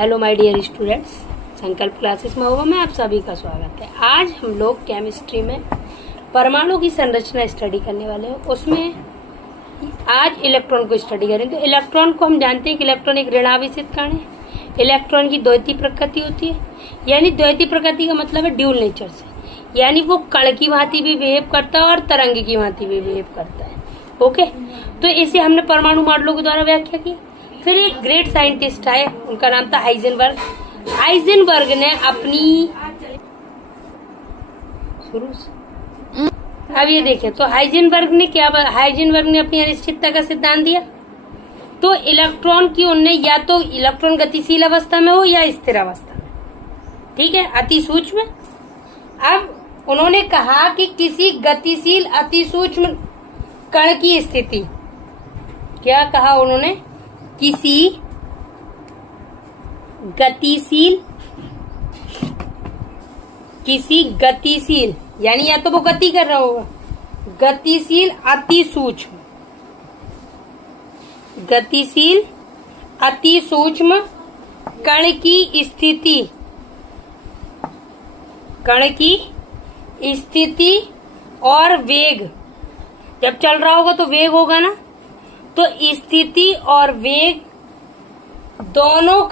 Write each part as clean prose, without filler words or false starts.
Hello my dear students, संकल्प classes में होगा मैं आप सभी का स्वागत है। आज हम लोग केमिस्ट्री में परमाणु की संरचना स्टडी करने वाले हैं। उसमें आज इलेक्ट्रॉन को स्टडी करें। तो इलेक्ट्रॉन को हम जानते हैं कि इलेक्ट्रॉन एक ऋणावेशित कण है। इलेक्ट्रॉन की द्वैतीय प्रकृति होती है, यानी द्वैतीय प्रकृति का मतलब है ड्यूल नेचर से, यानी वो कण की भांति भी बिहेव करता है और तरंग की भांति भी बिहेव करता है। ओके, तो इसे हमने परमाणु मॉडलों के द्वारा व्याख्या की। फिर एक ग्रेट साइंटिस्ट आए, उनका नाम था हाइजेनबर्ग। हाइजेनबर्ग ने अपनी अब ये देखें तो हाइजेनबर्ग ने अपनी अनिश्चितता का सिद्धांत दिया। तो इलेक्ट्रॉन की उनने या तो इलेक्ट्रॉन गतिशील अवस्था में हो या स्थिर अवस्था में, ठीक है, अति सूक्ष्म। अब उन्होंने कहा कि किसी गतिशील अति सूक्ष्म कण की स्थिति, क्या कहा उन्होंने, किसी गतिशील यानी या तो वो गति कर रहा होगा, गतिशील अति सूक्ष्म कण की स्थिति और वेग, जब चल रहा होगा तो वेग होगा ना, तो स्थिति और वेग दोनों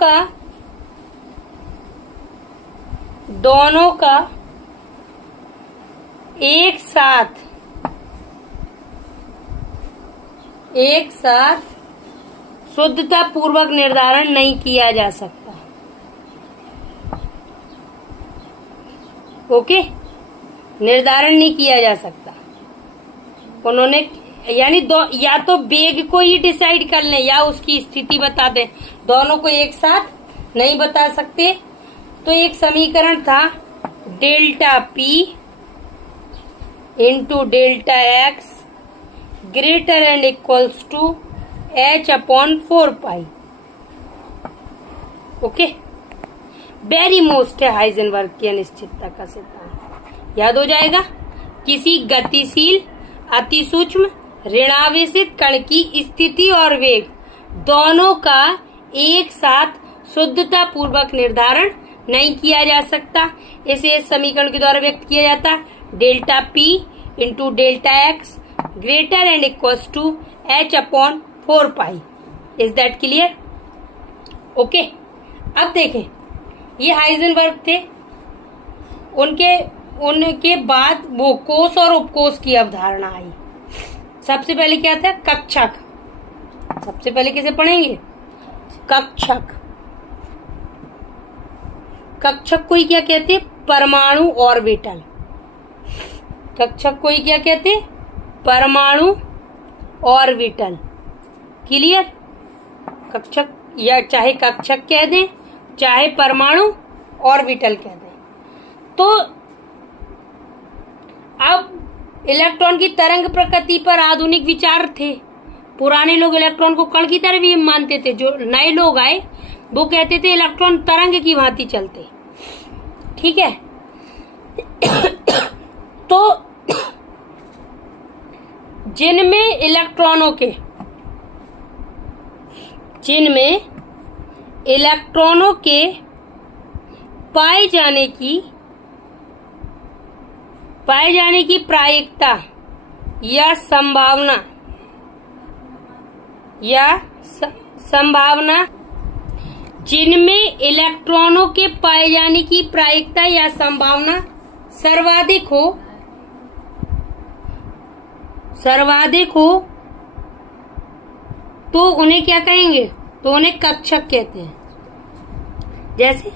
का एक साथ शुद्धता पूर्वक निर्धारण नहीं किया जा सकता। ओके, निर्धारण नहीं किया जा सकता। उन्होंने यानी या तो वेग को ही डिसाइड कर लें या उसकी स्थिति बता दें, दोनों को एक साथ नहीं बता सकते। तो एक समीकरण था delta p into delta x greater and equals to h upon 4 okay, very most है हाइजेनबर्ग की अनिश्चितता का सिद्धांत, याद हो जाएगा। किसी गतिशील अति सूक्ष्म ऋणावेशित कण की स्थिति और वेग दोनों का एक साथ शुद्धता पूर्वक निर्धारण नहीं किया जा सकता। इसे इस समीकरण के द्वारा व्यक्त किया जाता है delta p into delta x greater and equals to h upon 4 is that clear? Okay, अब देखें, ये हाइजेनबर्ग थे। उनके बाद वो कोष और उपकोष की अवधारणा आई। सबसे पहले क्या था, कक्षक। सबसे पहले किसे पढ़ेंगे, कक्षक। कक्षक को ही क्या कहते हैं, परमाणु ऑर्बिटल। कक्षक को ही क्या कहते हैं, परमाणु ऑर्बिटल। क्लियर? कक्षक या चाहे कक्षक कह दें चाहे परमाणु ऑर्बिटल कह दें। तो अब इलेक्ट्रॉन की तरंग प्रकृति पर आधुनिक विचार थे। पुराने लोग इलेक्ट्रॉन को कण की तरह भी मानते थे। जो नए लोग आए वो कहते थे इलेक्ट्रॉन तरंग की भांति चलते, ठीक है। तो जिनमें इलेक्ट्रॉनों के पाए जाने की प्रायिकता या संभावना जिनमें इलेक्ट्रॉनों के पाए जाने की प्रायिकता या संभावना सर्वाधिक हो तो उन्हें क्या कहेंगे, तो उन्हें कक्षक कहते हैं। जैसे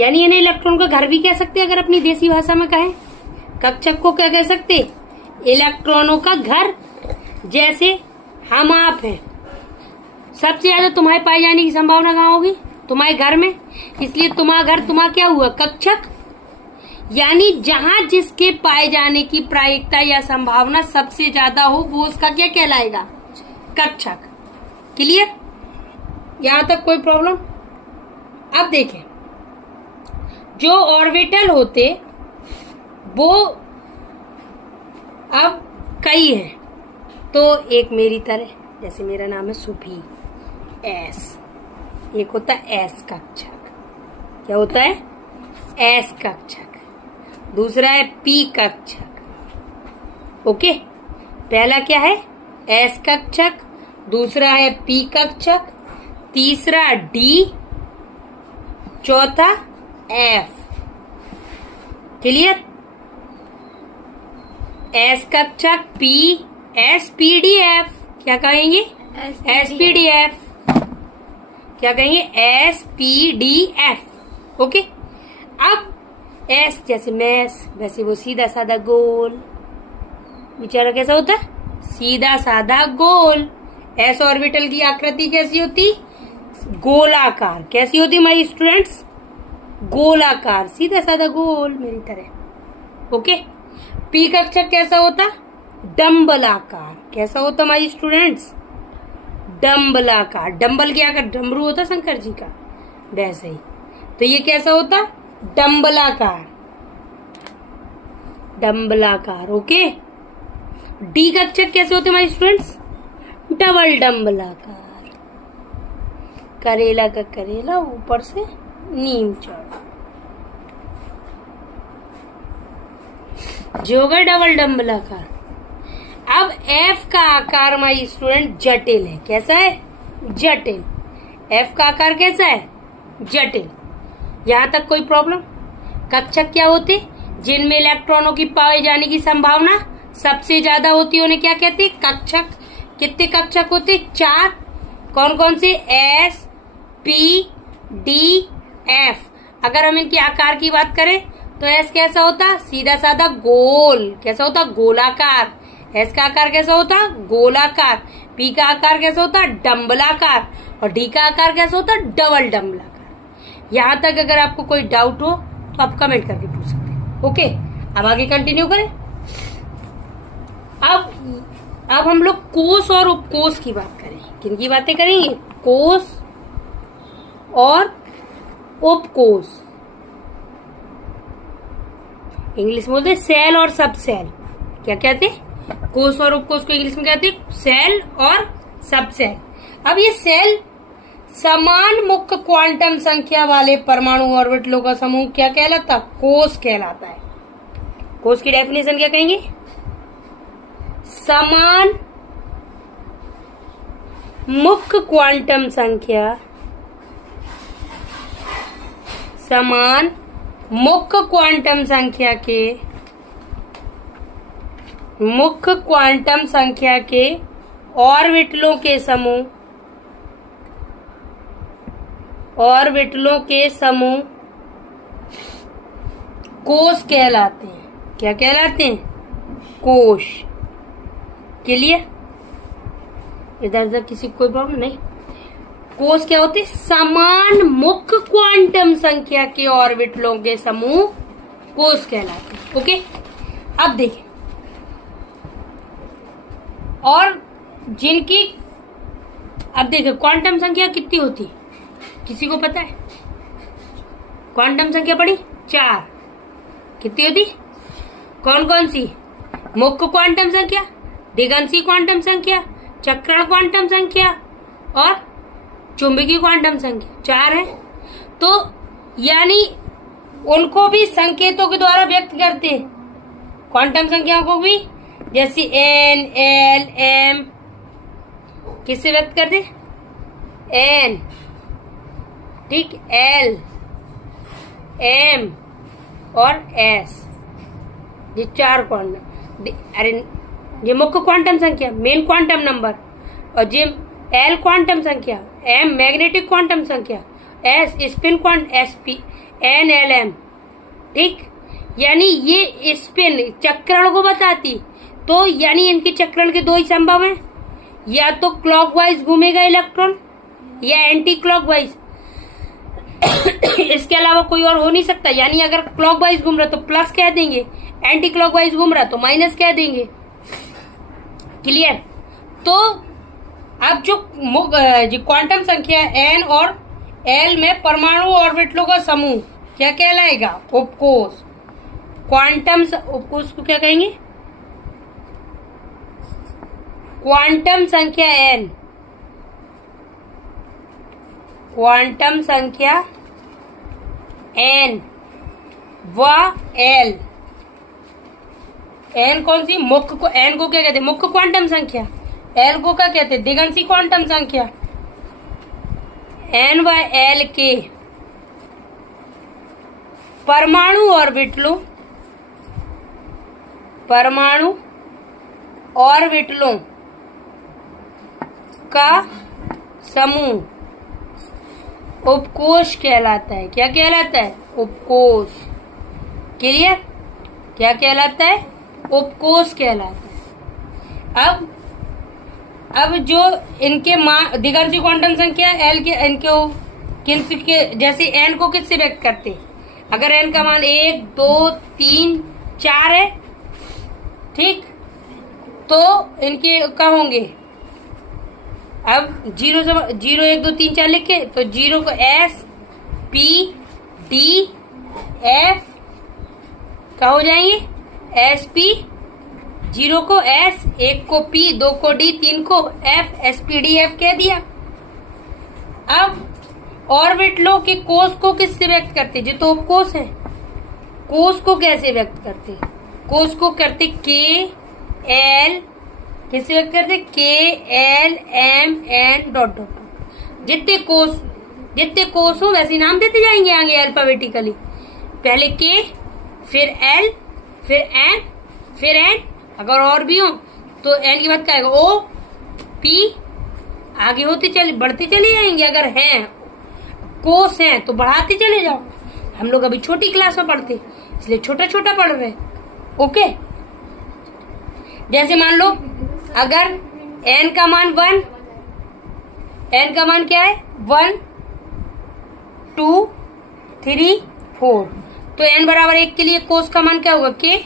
यानी इन्हें इलेक्ट्रॉन का घर भी कह सकते हैं, अगर अपनी देसी भाषा में कहें। कक्षक को क्या कह सकते, इलेक्ट्रॉनों का घर। जैसे हम आप हैं, सबसे ज्यादा तुम्हारे पाए जाने की संभावना कहाँ होगी, तुम्हारे घर में, इसलिए तुम्हारा घर तुम्हारा क्या हुआ, कक्षक। यानी जहां जिसके पाए जाने की प्रायिकता या संभावना सबसे ज्यादा हो वो उसका क्या कहलाएगा, कक्षक। क्लियर? यहां तक कोई प्रॉब्लम? अब देखें, जो ऑर्बिटल होते वो अब कई हैं। तो एक मेरी तरह, जैसे मेरा नाम है सुभी एस, एक होता है एस कक्षक। क्या होता है? एस कक्षक। दूसरा है पी कक्षक। ओके, पहला क्या है? एस कक्षक, दूसरा है पी कक्षक, तीसरा डी, चौथा एफ। क्लियर? एस कक्षक, P, S P D F. क्या कहेंगे? S P D F. क्या कहेंगे? S P D F. Okay, अब एस जैसे मैस, वैसे वो सीधा साधा गोल। बेचारा कैसा होता है? सीधा साधा गोल। एस ऑर्बिटल की आकृति कैसी होती? गोलाकार। कैसी होती माय स्टूडेंट्स? गोलाकार, सीधा साधा गोल मेरी तरह। ओके, पी कक्षक कैसा होता? डम्बलाकार। कैसा होता माय स्टूडेंट्स? डम्बलाकार। डम्बल क्या कर? डमरू होता शंकर जी का, वैसे ही। तो ये कैसा होता? डम्बलाकार। डम्बलाकार। ओके, डी कक्षक कैसे होते माय स्टूडेंट्स? डबल डम्बलाकार। करेला का करेला, ऊपर से नीम चढ़, जो होगा डबल डम्बलाकार। अब एफ का आकार माय स्टूडेंट जटिल है। कैसा है? जटिल। एफ का आकार कैसा है? जटिल। यहां तक कोई प्रॉब्लम? कक्षक क्या होते? जिनमें इलेक्ट्रॉनों की पाए जाने की संभावना सबसे ज्यादा होती है, उन्हें क्या कहते हैं? कक्षक। कितने कक्षक होते? 4। कौन कौन से? S, P, D, F. अगर हम इनके आकार की बात करें तो एस कैसा होता? सीधा साधा गोल। कैसा होता? गोलाकार। एस का आकार कैसा होता? गोलाकार। पी का आकार कैसा होता? डम्बलाकार। और डी का आकार कैसा होता? डबल डम्बलाकार। यहां तक अगर आपको कोई डाउट हो तो आप कमेंट करके पूछ सकते हैं। ओके, अब आगे कंटिन्यू करें। अब हम लोग कोष और उपकोष की बात करें। किन की बातें करेंगे? कोष और उपकोष। इंग्लिश में बोलते हैं सेल और सब सेल। क्या कहते हैं? कोष और उपकोष को इंग्लिश में कहते हैं सेल और सब सेल। अब ये सेल समान मुख्य क्वांटम संख्या वाले परमाणु ऑर्बिटलों का समूह क्या कहलाता? कोष कहलाता है। कोष की डेफिनेशन क्या कहेंगे? समान मुख्य क्वांटम संख्या, समान मुख्य क्वांटम संख्या के, मुख्य क्वांटम संख्या के ऑर्बिटलों के समूह, ऑर्बिटलों के समूह कोष कहलाते हैं। क्या कहलाते हैं? कोष। क्लियर? इधर उधर किसी को कोई प्रॉब्लम नहीं? कोष क्या होते? समान मुख्य क्वांटम संख्या के ऑर्बिटलों के समूह कोष कहलाते हैं। ओके, अब देखें, और जिनकी, अब देखें क्वांटम संख्या कितनी होती? किसी को पता है? क्वांटम संख्या पढ़ी? 4। कितनी होती? कौन कौन सी? मुख्य क्वांटम संख्या, दिगंशी क्वांटम संख्या, चक्रण क्वांटम संख्या और चुंबकीय क्वांटम संख्या। 4 है। तो यानी उनको भी संकेतों के द्वारा व्यक्त करते हैं, क्वांटम संख्याओं को भी, जैसे एन, एल, एम। किससे व्यक्त करते? एन, ठीक, एल, एम और एस। ये 4 क्वांटम, अरे ये मुख्य क्वांटम संख्या, मेन क्वांटम नंबर, और ये एल क्वांटम संख्या, एम मैग्नेटिक क्वांटम संख्या, s spin quantum, sp, n, l, m. ठीक, यानी ये स्पिन चक्रण को बताती। तो यानी इनके चक्रण के 2 ही संभव हैं, या तो क्लॉकवाइज घूमेगा इलेक्ट्रॉन या एंटी क्लॉकवाइज। इसके अलावा कोई और हो नहीं सकता। यानी अगर क्लॉकवाइज घूम रहा तो प्लस कह देंगे, एंटी क्लॉकवाइज घूम रहा तो माइनस कह देंगे। क्लियर? तो अब जो क्वांटम संख्या एन और एल में परमाणु ऑर्बिटलों का समूह क्या कहलाएगा? उपकोष। क्वांटम उपकोष को क्या कहेंगे? क्वांटम संख्या एन, क्वांटम संख्या n व l। n कौन सी? मुख्य को, n को क्या कहते हैं? मुख्य क्वांटम संख्या। l को क्या कहते हैं? दिगंशी क्वांटम संख्या। n व l के परमाणु ऑर्बिटलों का समूह उपकोष कहलाता है। क्या कहलाता है? उपकोष। क्लियर? क्या कहलाता है? उपकोष कहलाता है। अब जो इनके दिगंशी क्वांटम संख्या एल के, इनके जैसे एन को किससे व्यक्त करते? अगर एन का मान 1 2 3 4 है, ठीक, तो इनके क्या होंगे? अब 0 1 2 3 4 लिखे तो 0 को S P D F क्या हो जाएंगे? S P, 0 को S, 1 को P, 2 को D, 3 को F, S P D F कह दिया। अब ऑर्बिटलों के कोष को किससे व्यक्त करते? जो तो उपकोष है। कोष को कैसे व्यक्त करते? कोष को करते K L, किससे व्यक्त करते? K L M N dot dot. जितने कोष हो वैसे नाम देते जाएंगे आगे अल्फाबेटिकली। पहले K, फिर L, फिर N, फिर N। अगर और भी हो तो N के बाद क्या आएगा? O P, आगे बढ़ते चले जाएंगे। अगर हैं कोष हैं तो बढ़ाते चले जाओ। हम लोग अभी छोटी क्लास में पढ़ते इसलिए छोटा छोटा पढ़ रहे। ओके, जैसे मान लो अगर n का मान 1, n का मान क्या है? 1 2 3 4, तो n बराबर 1 के लिए कोष का मान क्या होगा? K,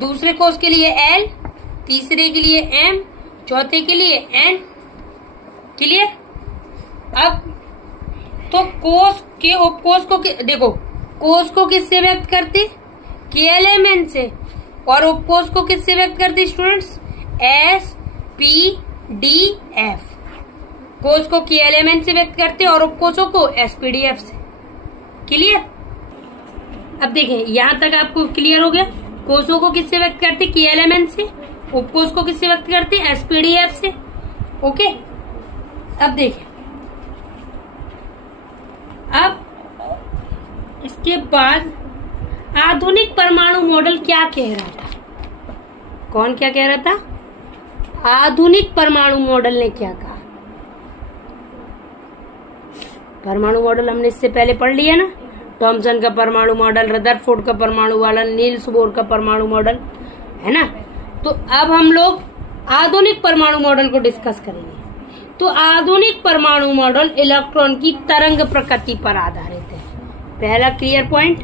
दूसरे कोष के लिए L, तीसरे के लिए M, चौथे के लिए N। क्लियर? अब तो कोष के उपकोष को देखो, कोष को किससे व्यक्त करते? KLMN से। और उपकोष को किससे व्यक्त करते students? S P D F। कोष को KLMN से व्यक्त करते और उपकोषों को SPDF से। क्लियर? अब देखें, यहां तक आपको क्लियर हो गया। कोषों को किससे व्यक्त करते? KLMN से। उपकोष को किससे व्यक्त करते? SPDF से। ओके, अब देखें, अब इसके बाद आधुनिक परमाणु मॉडल क्या कह रहा था? कौन क्या कह रहा था? आधुनिक परमाणु मॉडल ने क्या कहा? परमाणु मॉडल हमने इससे पहले पढ़ लिया ना, थॉमसन का परमाणु मॉडल, रदरफोर्ड का परमाणु मॉडल, नील्स बोर का परमाणु मॉडल, है ना। तो अब हम लोग आधुनिक परमाणु मॉडल को डिस्कस करेंगे। तो आधुनिक परमाणु मॉडल इलेक्ट्रॉन की तरंग प्रकृति पर आधारित है। पहला क्लियर पॉइंट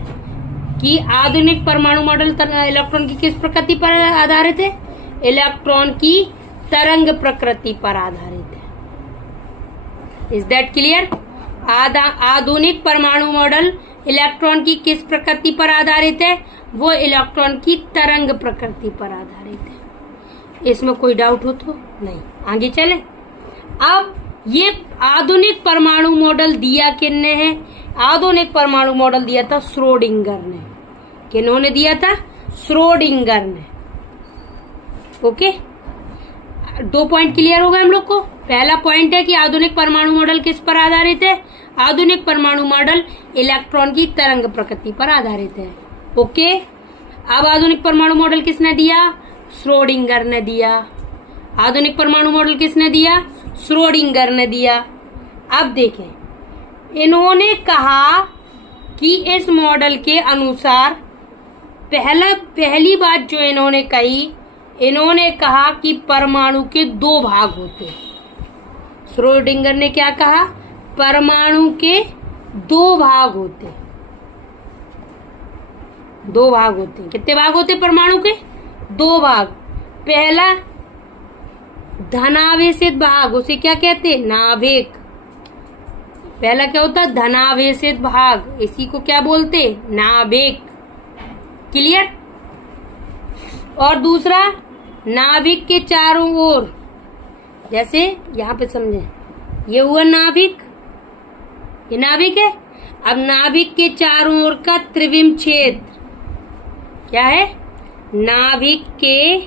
कि आधुनिक परमाणु मॉडल इलेक्ट्रॉन की किस प्रकृति पर आधारित है? इलेक्ट्रॉन की तरंग प्रकृति पर आधारित है। Is that clear? आधुनिक परमाणु मॉडल इलेक्ट्रॉन की किस प्रकृति पर आधारित है? वो इलेक्ट्रॉन की तरंग प्रकृति पर आधारित है। इसमें कोई डाउट हो तो नहीं। आगे चले। अब ये आधुनिक परमाणु मॉडल दिया किसने है? आधुनिक परमाणु मॉडल दिया था श्रोडिंगर ने। किन्होंने दिया था? श्रोडिंगर ने। ओके, 2 पॉइंट क्लियर हो गए हम लोग को। पहला पॉइंट है कि आधुनिक परमाणु मॉडल किस पर आधारित है? आधुनिक परमाणु मॉडल इलेक्ट्रॉन की तरंग प्रकृति पर आधारित है। ओके, अब आधुनिक परमाणु मॉडल किसने दिया? श्रोडिंगर ने दिया। आधुनिक परमाणु मॉडल किसने दिया? श्रोडिंगर ने दिया। अब देखें, इन्होंने कहा कि इस मॉडल के अनुसार पहली बात जो इन्होंने कही, इन्होंने कहा कि परमाणु के 2 भाग होते हैं। श्रोडिंगर ने क्या कहा? परमाणु के 2 भाग होते हैं। 2 भाग होते हैं। कितने भाग होते हैं परमाणु के? 2 भाग। पहला धनावेशित भाग, उसे क्या कहते हैं? नाभिक। पहला क्या होता है? धनावेशित भाग, इसी को क्या बोलते? नाभिक। क्लियर? और दूसरा नाभिक के चारों ओर, जैसे यहाँ पे समझे, ये हुआ नाभिक, ये नाभिक है। अब नाभिक के चारों ओर का त्रिविम क्षेत्र क्या है? नाभिक के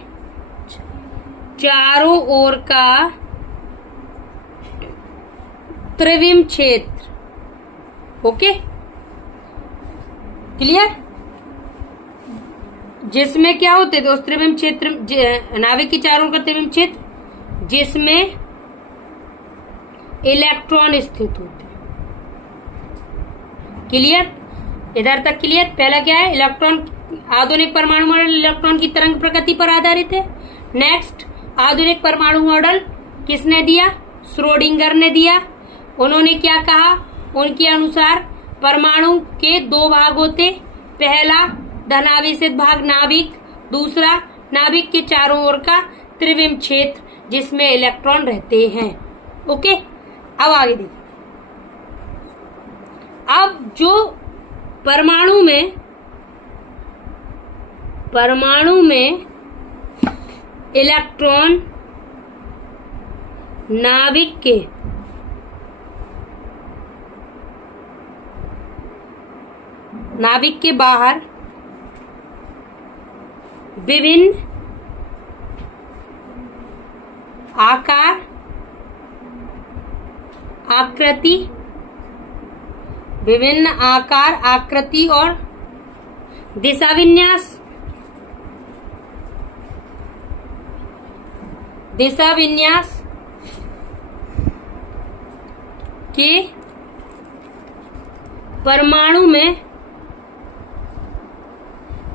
चारों ओर का त्रिविम क्षेत्र। Okay, clear? जिसमें क्या होते हैं दोस्त? त्रिविम क्षेत्र, नाभिक के चारों ओर का त्रिविम क्षेत्र जिसमें इलेक्ट्रॉन स्थित होते हैं। क्लियर? इधर तक क्लियर? पहला क्या है? इलेक्ट्रॉन, आधुनिक परमाणु मॉडल इलेक्ट्रॉन की तरंग प्रकृति पर आधारित है। नेक्स्ट, आधुनिक परमाणु मॉडल किसने दिया? श्रोडिंगर ने दिया। उन्होंने क्या कहा? उनके अनुसार परमाणु के दो भाग होते, पहला धनावेशित भाग नाभिक, दूसरा नाभिक के चारों ओर का त्रिविम क्षेत्र जिसमें इलेक्ट्रॉन रहते हैं। ओके, अब आगे देखिए। अब जो परमाणु में इलेक्ट्रॉन नाभिक के बाहर विभिन्न आकार, आकृति और दिशा विन्यास के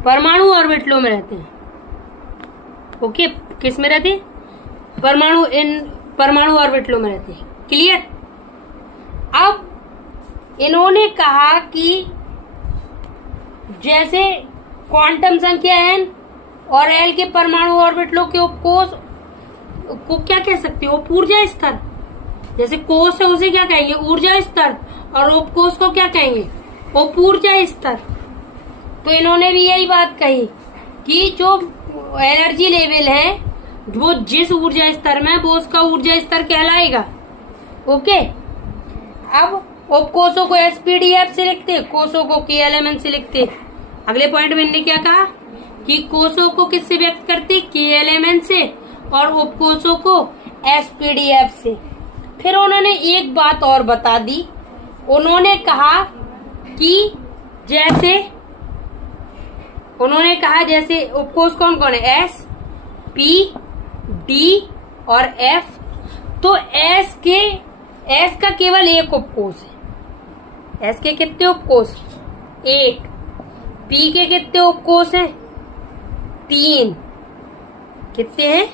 परमाणु ऑर्बिटलों में रहते हैं। ओके, किस में रहते हैं? परमाणु ऑर्बिटलों में रहते हैं। क्लियर? अब इन्होंने कहा कि जैसे क्वांटम संख्या n और l के परमाणु ऑर्बिटलों के उपकोष को क्या कह सकते हो? ऊर्जा स्तर। जैसे कोष है उसे क्या कहेंगे? ऊर्जा स्तर। और उपकोष को क्या कहेंगे? उपऊर्जा स्तर। तो इन्होंने भी यही बात कही कि जो एनर्जी लेवल है वो जिस ऊर्जा स्तर में, वो उसका ऊर्जा स्तर कहलाएगा। ओके, अब उपकोषों को एसपीडीएफ से लिखते, कोषों को केएलएमएन से लिखते। अगले पॉइंट में इन्होंने क्या कहा कि कोषों को किससे व्यक्त करते? केएलएमएन से, और उपकोषों को एसपीडीएफ से। फिर उन्होंने एक बात और बता दी। उन्होंने कहा जैसे उपकोष कौन कौन है? एस, पी, डी और एफ। तो एस का केवल एक उपकोष है। एस के कितने उपकोष? एक। पी के कितने उपकोष हैं? 3। कितने हैं?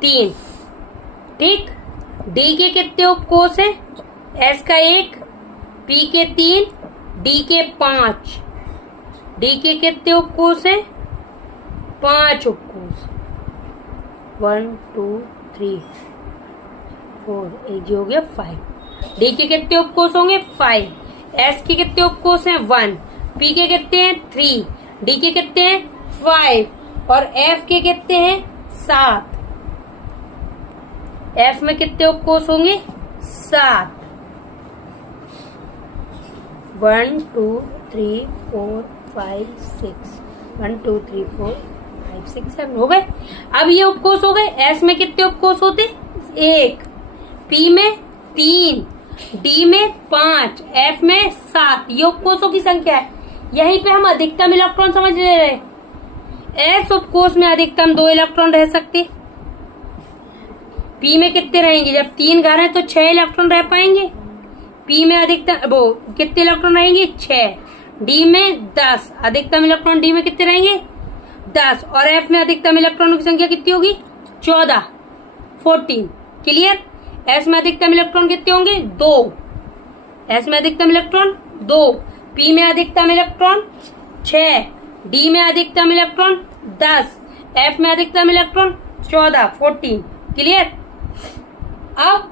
3। ठीक। डी के कितने उपकोष हैं? एस का 1, पी के 3, डी के 5। डी के कितने उपकोष हैं? 5 उपकोष। 1 2 3 4, एक हो गया 5। डी के कितने उपकोष होंगे? 5। एस के कितने उपकोष हैं? 1। पी के कितने हैं? 3। डी के कितने हैं? 5। और एफ के कितने हैं? 7। एफ में कितने उपकोष होंगे? 7। 1 2 3 4 5 6। 1 2 3 4 5 6 7 हो गए। अब ये उपकोष हो गए। एस में कितने उपकोष होते? 1। पी में 3, डी में 5, एफ में 7। ये उपकोषों की संख्या है। यहीं पे हम अधिकतम इलेक्ट्रॉन समझ ले रहे हैं। एस उपकोष में अधिकतम 2 इलेक्ट्रॉन रह सकते। पी में कितने रहेंगे? जब 3 घर हैं तो 6 इलेक्ट्रॉन रह पाएंगे। पी में अधिकतम वो कितने इलेक्ट्रॉन रहेंगे? 6। डी में 10। अधिकतम इलेक्ट्रॉन डी में कितने रहेंगे? 10। और एफ में अधिकतम इलेक्ट्रॉनों की संख्या कितनी होगी? 14 14। क्लियर? एस में अधिकतम इलेक्ट्रॉन कितने होंगे? 2। एस में अधिकतम इलेक्ट्रॉन 2। पी में अधिकतम इलेक्ट्रॉन 6। डी में अधिकतम इलेक्ट्रॉन 10। एफ में अधिकतम इलेक्ट्रॉन 14 14। क्लियर? अब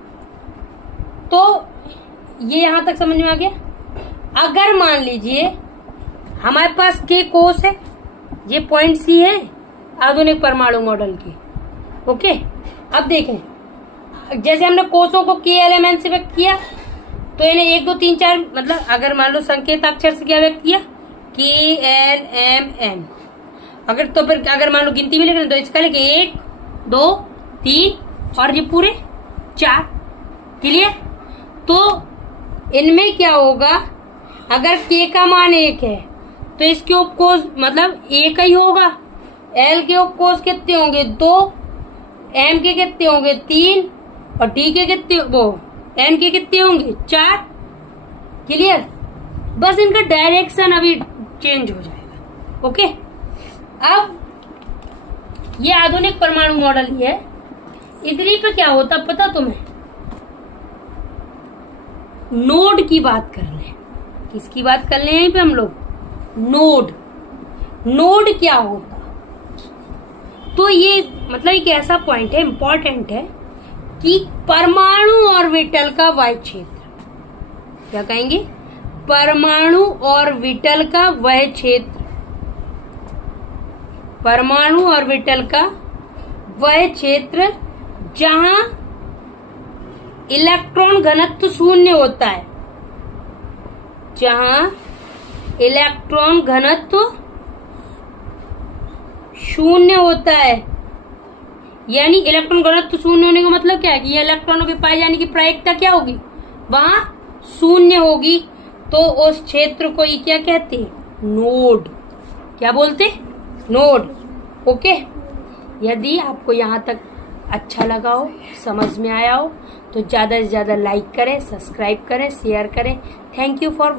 तो ये यहां तक समझ में आ गया। अगर मान लीजिए हमारे पास के कोष है, ये पॉइंट सी है आधुनिक परमाणु मॉडल की। ओके, अब देखें, जैसे हमने कोषों को केएलएमएन से व्यक्त किया, तो इन्हें 1 2 3 4 मतलब अगर मान लो संकेताक्षर से क्या व्यक्त किया KNMN, अगर तो फिर अगर मान लो गिनती में लिख रहे तो इसका लिखे 1 2 3 और ये पूरे 4। क्लियर। तो इनमें क्या होगा, अगर K का मान 1 है तो इसके उपकोष मतलब 1 ही होगा। L के उपकोष कितने होंगे 2, M के कितने होंगे 3 और D के कितने N के कितने होंगे 4। क्लियर। बस इनका डायरेक्शन अभी चेंज हो जाएगा। ओके। अब ये आधुनिक परमाणु मॉडल ही है। इधरी पे क्या होता पता तुम्हें, नोड की बात कर ले। किसकी बात कर ले यहीं पे हम लोग, नोड। नोड क्या होता, तो ये मतलब एक ऐसा पॉइंट है, इंपॉर्टेंट है कि परमाणु ऑर्बिटल का वह क्षेत्र, क्या कहेंगे, परमाणु ऑर्बिटल का वह क्षेत्र, परमाणु ऑर्बिटल का वह क्षेत्र जहां इलेक्ट्रॉन घनत्व शून्य होता है, जहां इलेक्ट्रॉन घनत्व शून्य होता है। यानी इलेक्ट्रॉन घनत्व शून्य होने का मतलब क्या है कि ये इलेक्ट्रॉनों के पाए जाने की प्रायिकता क्या होगी, वहां शून्य होगी। तो उस क्षेत्र को ये क्या कहते हैं, नोड। क्या बोलते, नोड। ओके। यदि आपको यहाँ तक अच्छा लगा हो, समझ में आया हो, तो ज्यादा से ज्यादा लाइक करें, सब्सक्राइब करें, शेयर करें। Thank you for